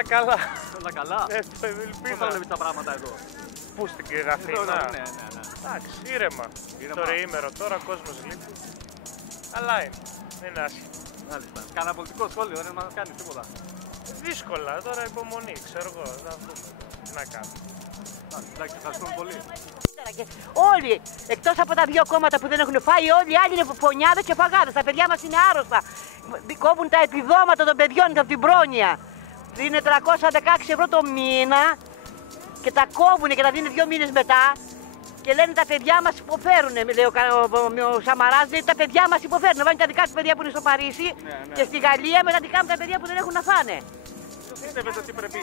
Όλα καλά. Όλα καλά. Το Ευελπίνα. Πώς θα βλέπεις τα πράγματα εδώ? Πού στην Αθήνα? Ναι. Εντάξει, ήρεμα. Το τριήμερο τώρα, ο κόσμος λείπει. Αλλά είναι. Δεν είναι άσχημο. Μάλιστα. Κάνα πολιτικό σχόλιο, δεν μας κάνει τίποτα. Δύσκολα, τώρα υπομονή, ξέρω εγώ. Θα δούμε. Τι να κάνουμε. Εντάξει, ευχαριστούμε πολύ. Όλοι, εκτός από τα δύο κόμματα που δεν έχουν φάει, όλοι οι άλλοι είναι φωνιάδες και φαγάδες. Τα παιδιά μας είναι άρρωστα. Κόβουν τα επιδόματα των παιδιών από την πρόνοια. Είναι 316 ευρώ το μήνα και τα κόβουν και τα δίνουν 2 μήνες μετά. Και λένε τα παιδιά μας υποφέρουν. Λέει ο Σαμαράς, λέει τα παιδιά μας υποφέρουν. Βάζει τα δικά του παιδιά που είναι στο Παρίσι και στη Γαλλία με τα δικά μου τα παιδιά που δεν έχουν να φάνε. Πιστεύετε τι πρέπει?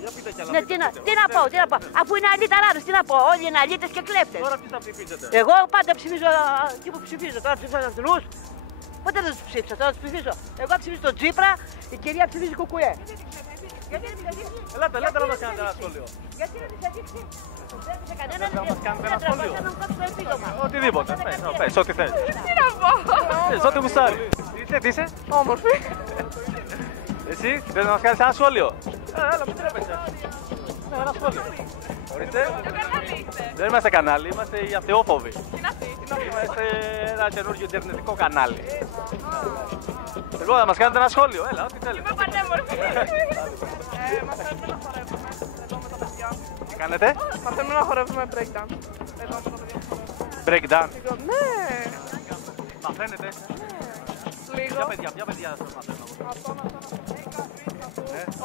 Για πείτε κι άλλα. Ναι, τι να πω. Αφού είναι αλήταράδες, τι να πω. Όλοι είναι αλήτες και κλέφτες. Τώρα τι θα ψηφίσετε? Εγώ πάντα ψηφίζω εκεί που ψηφίζω. Τώρα ψηφίζω αυτούς. Ποτέ δεν τους ψήφισα, τώρα τους ψηφίζω. Εγώ ψηφίζω τον Τσίπρα, η κυρία ψηφίζει κουκουέ. Ελάτε να μας κάνετε ένα σχόλιο. Γιατί δεν της αδείξει? Δεν της κανέναν να μας κάνετε ένα σχόλιο. το επίδομα. Οτιδήποτε. Πες, ό,τι θες. Τι να πω. Πες, ό,τι γουστάρει. Τι είσαι? Όμορφη. Εσύ, θες να μας κάνεις ένα σχόλιο? Έλα, μην τρέπεσαι. Ένα σχόλιο. Ορίστε. Δεν είμαστε κανάλι, είμαστε οι αθεόφοβοι. Είμαστε ένα καινούργιο ιντερνετικό κανάλι. Εγώ θα μας κάνετε ένα σχόλιο, έλα, ό,τι θέλετε. Είμαι πανέμορφη. Μαθαίνουμε να χορεύουμε εδώ με τα παιδιά. Τι κάνετε? Μαθαίνουμε να χορεύουμε breakdance. Εδώ με τα παιδιά. Breakdance. Ναι. Μαθαίνετε? Λίγο. Ποια παιδιά σας μαθαίνω?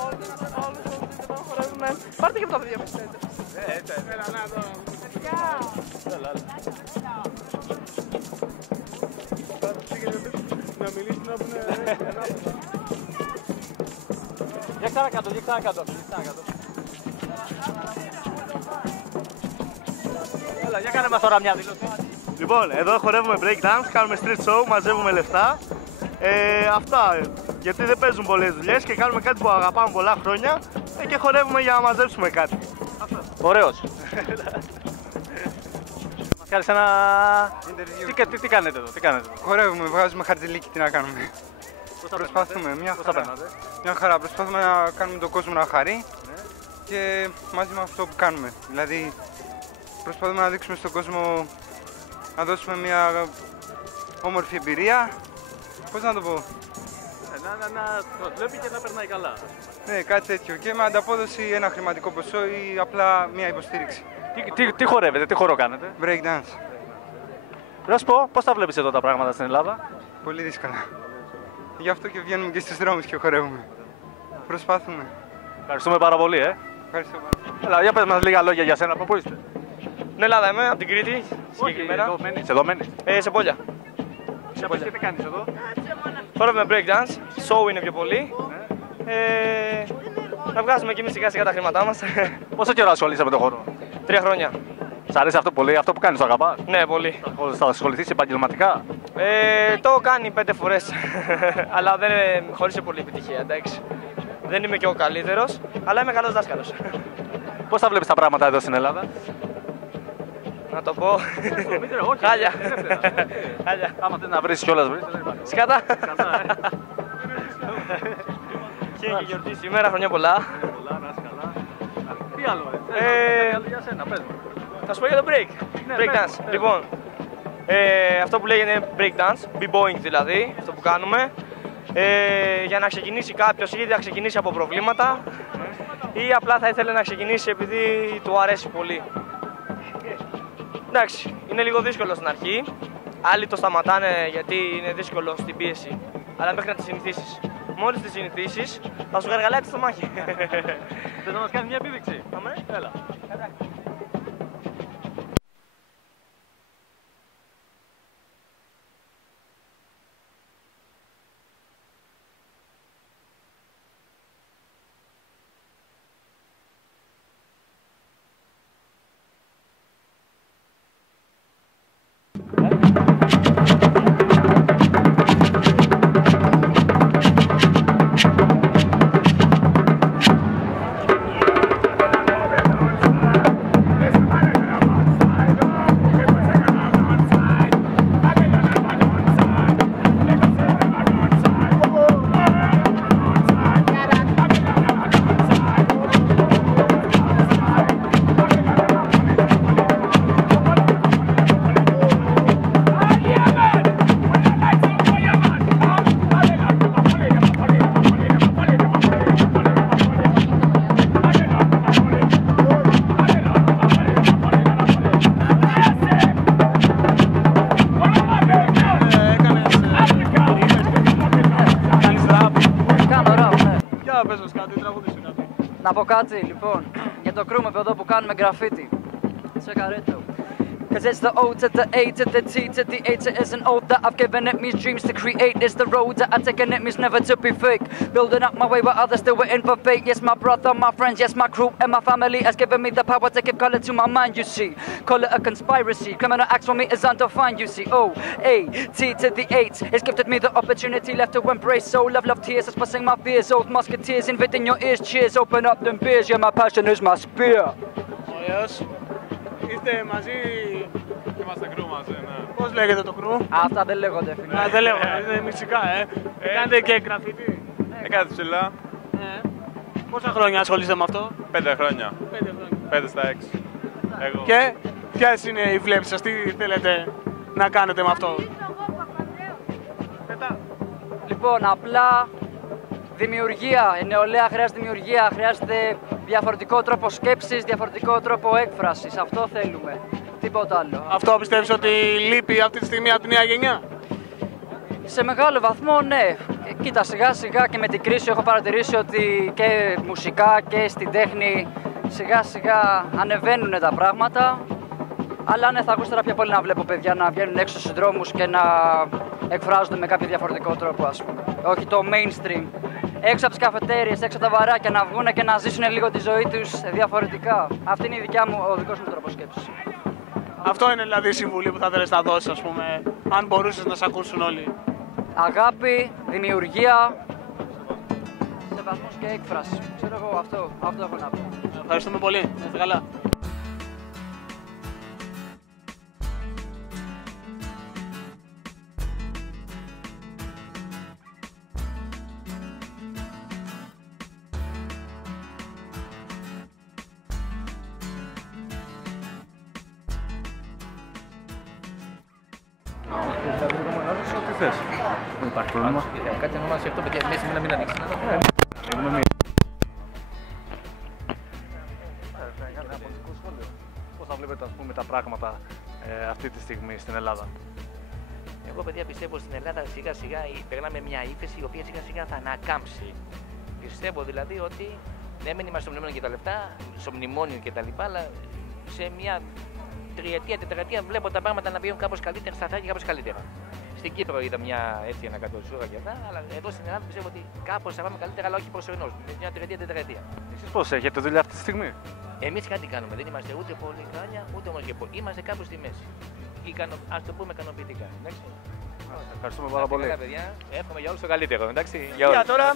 Όλους εδώ χορεύουμε. Πάρτε και από τα παιδιά μας. Έτσι. Έλα, να εδώ. Έλα. Να μιλήσει να πούνε. Για ξανακάτω. Έλα, για κάνε μας τώρα μια δήλωση. Λοιπόν, εδώ χορεύουμε breakdance, κάνουμε street show, μαζεύουμε λεφτά. Αυτά. Γιατί δεν παίζουν πολλές δουλειές και κάνουμε κάτι που αγαπάμε πολλά χρόνια και χορεύουμε για να μαζέψουμε κάτι. Ωραίος. Μας κάνεις ένα... Τι κάνετε εδώ? Χορεύουμε, βγάζουμε χαρτζηλίκι, τι να κάνουμε. Προσπαθούμε, μια χαρά. Προσπαθούμε να κάνουμε τον κόσμο να χαρεί και μαζί με αυτό που κάνουμε. Δηλαδή, προσπαθούμε να δείξουμε στον κόσμο, να δώσουμε μια όμορφη εμπειρία. Πώς να το πω? Να το βλέπει και να περνάει καλά. Ναι, κάτι τέτοιο. Και με ανταπόδοση ένα χρηματικό ποσό ή απλά μια υποστήριξη. Τι χορεύετε, τι χορό κάνετε? Breakdance. Να σου πω, πώς τα βλέπεις εδώ τα πράγματα στην Ελλάδα? Πολύ δύσκολα. Γι' αυτό και βγαίνουμε και στους δρόμους και χορεύουμε. Προσπάθουμε. Ευχαριστούμε πάρα πολύ, Ευχαριστώ πάρα. Έλα, για πες μας λίγα λόγια για σένα, από πού είστε? Στην Ελλάδα είμαι, από την Κρήτη, συγκεκριμένα. Εδώ μένεις. Σε Πόλια. Τι κάνεις εδώ? Χορεύουμε breakdance, show είναι πιο πολύ. Να βγάζουμε και εμείς σιγά σιγά τα χρήματά μας. Πόσο καιρό ασχολείσαι με τον χώρο? 3 χρόνια. Σ' αρέσει αυτό πολύ, αυτό που κάνεις, το αγαπάς? Ναι, πολύ. Θα ασχοληθείς επαγγελματικά? Το έχω κάνει 5 φορές, αλλά δεν χωρίς πολύ επιτυχία, εντάξει. Δεν είμαι και ο καλύτερος, αλλά είμαι καλός δάσκαλος. Πώς θα βλέπεις τα πράγματα εδώ στην Ελλάδα? Να το πω. Χάλια. Χάλια. Άμα θες να βρεις κιόλας βρεις, δεν υπάρχει. Σκάτα. Και γιορτή σήμερα, χρόνια πολλά. Πολλά, να είσαι καλά. Τι άλλο, για σένα, πες μου. Θα σου πω για το break. Break dance. Λοιπόν, αυτό που λέγεται break dance, b-boying δηλαδή, αυτό που κάνουμε. Για να ξεκινήσει κάποιος, ήδη να ξεκινήσει από προβλήματα ή απλά θα ήθελε να ξεκινήσει επειδή του αρέσει πολύ. Εντάξει, είναι λίγο δύσκολο στην αρχή. Άλλοι το σταματάνε γιατί είναι δύσκολο στην πίεση. Αλλά μέχρι να τη συνηθίσεις. Μόλις τη συνηθίσεις, θα σου γαργαλάει το μάχη. Θες να μας κάνει μια επίδειξη? Αμέ. Έλα. Να πω κάτι λοιπόν για το κρούμε εδώ που κάνουμε γραφίτι. Τσεκαρέτο. Cause it's the O to the A to the T to the A to S and O that I've given it means dreams to create. It's the road that I've taken it means never to be fake. Building up my way while others still waiting for fate. Yes, my brother, my friends, yes, my crew and my family has given me the power to give color to my mind, you see. Call it a conspiracy. Criminal acts for me is undefined, you see. O, A, T to the 8. It's gifted me the opportunity left to embrace. So love, tears, expressing my fears. Old musketeers invading your ears. Cheers, open up them beers. Yeah, my passion is my spear. Ωραίος. Είστε μαζί. Είμαστε κρού μαζί, ναι. Πώς λέγεται το κρού? Αυτά δεν λέγονται, φίλε. Α, δεν λέγονται, είναι μυστικά, Κάνετε και γραφίτι? Κάτι ψηλά. Πόσα χρόνια ασχολείστε με αυτό? 5 χρόνια. 5 χρόνια. 5 στα 6. Εγώ. Και ποιες είναι οι βλέψεις σας, τι θέλετε να κάνετε με αυτό? Λοιπόν, απλά δημιουργία. Η νεολαία χρειάζεται δημιουργία, χρειάζεται διαφορετικό τρόπο σκέψης, διαφορετικό τρόπο έκφρασης. Αυτό θέλουμε. Τίποτα άλλο. Αυτό πιστεύεις ότι λείπει αυτή τη στιγμή από τη νέα γενιά? Σε μεγάλο βαθμό, ναι. Κοίτα, σιγά σιγά και με την κρίση έχω παρατηρήσει ότι και μουσικά και στην τέχνη σιγά σιγά ανεβαίνουν τα πράγματα. Αλλά ναι, θα ακούσω τώρα πιο πολύ να βλέπω παιδιά να βγαίνουν έξω στους δρόμους και να εκφράζονται με κάποιο διαφορετικό τρόπο, ας πούμε. Όχι το mainstream. Έξω από τις καφετέριες, έξω από τα βαράκια να βγουν και να ζήσουν λίγο τη ζωή τους διαφορετικά. Αυτή είναι ο δικός μου τρόπος σκέψης. Αυτό είναι δηλαδή η συμβουλή που θα θέλεις να δώσεις, ας πούμε, αν μπορούσες να σε ακούσουν όλοι? Αγάπη, δημιουργία, σεβασμός και έκφραση. Ξέρω εγώ, αυτό έχω να πω. Ευχαριστούμε πολύ. Να είστε καλά. Τι θες? Δεν υπάρχει πρόβλημα. Κάτι να μας αυτό, παιδιά, μέσα μην ανοίξει. Πώς θα βλέπετε, ας πούμε, τα πράγματα αυτή τη στιγμή στην Ελλάδα? Εγώ, παιδιά, πιστεύω στην Ελλάδα σιγά σιγά περνάμε μια ύφεση η οποία σιγά σιγά θα ανακάμψει. Πιστεύω δηλαδή ότι ναι, μεν είμαστε στο μνημόνιο και τα λεφτά, στο μνημόνιο και τα λοιπά, αλλά σε μια τριετία, τετραετία βλέπω τα πράγματα να βγαίνουν κάπως καλύτερα, σταθερά και κάπως καλύτερα. Στην Κύπρο είδα μια έτσι ανακατοζούρα και αυτά, αλλά εδώ στην Ελλάδα πιστεύω ότι κάπως θα πάμε καλύτερα, αλλά όχι προσωρινώς. Μια τριετία, τετραετία. Εσείς πώς έχετε δουλειά αυτή τη στιγμή? Εμείς κάτι κάνουμε, δεν είμαστε ούτε πολύ χάλια, ούτε όμως και πολύ. Είμαστε κάπου στη μέση. Ας το πούμε ικανοποιητικά. Εντάξει. Ευχαριστούμε πάρα πολύ. Καλά, παιδιά. Εύχομαι για όλους το καλύτερο. Εντάξει. Για τώρα,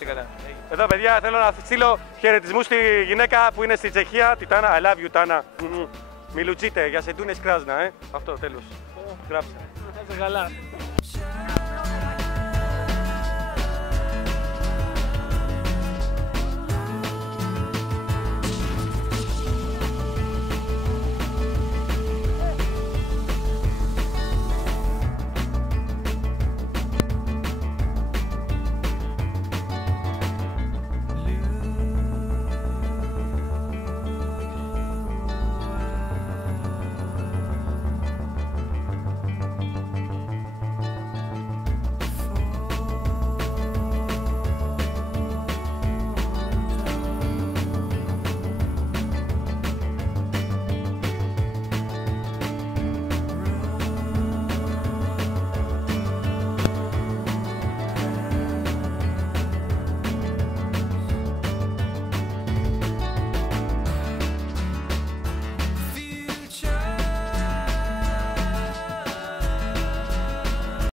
εδώ παιδιά θέλω να στείλω χαιρετισμούς στη γυναίκα που είναι στη Τσεχία, τη Τάνα. I love you, Τάνα. Μιλουτσίτε, για σε ντούνες κράσνα, Αυτό τέλος. Γράψε. Καλά.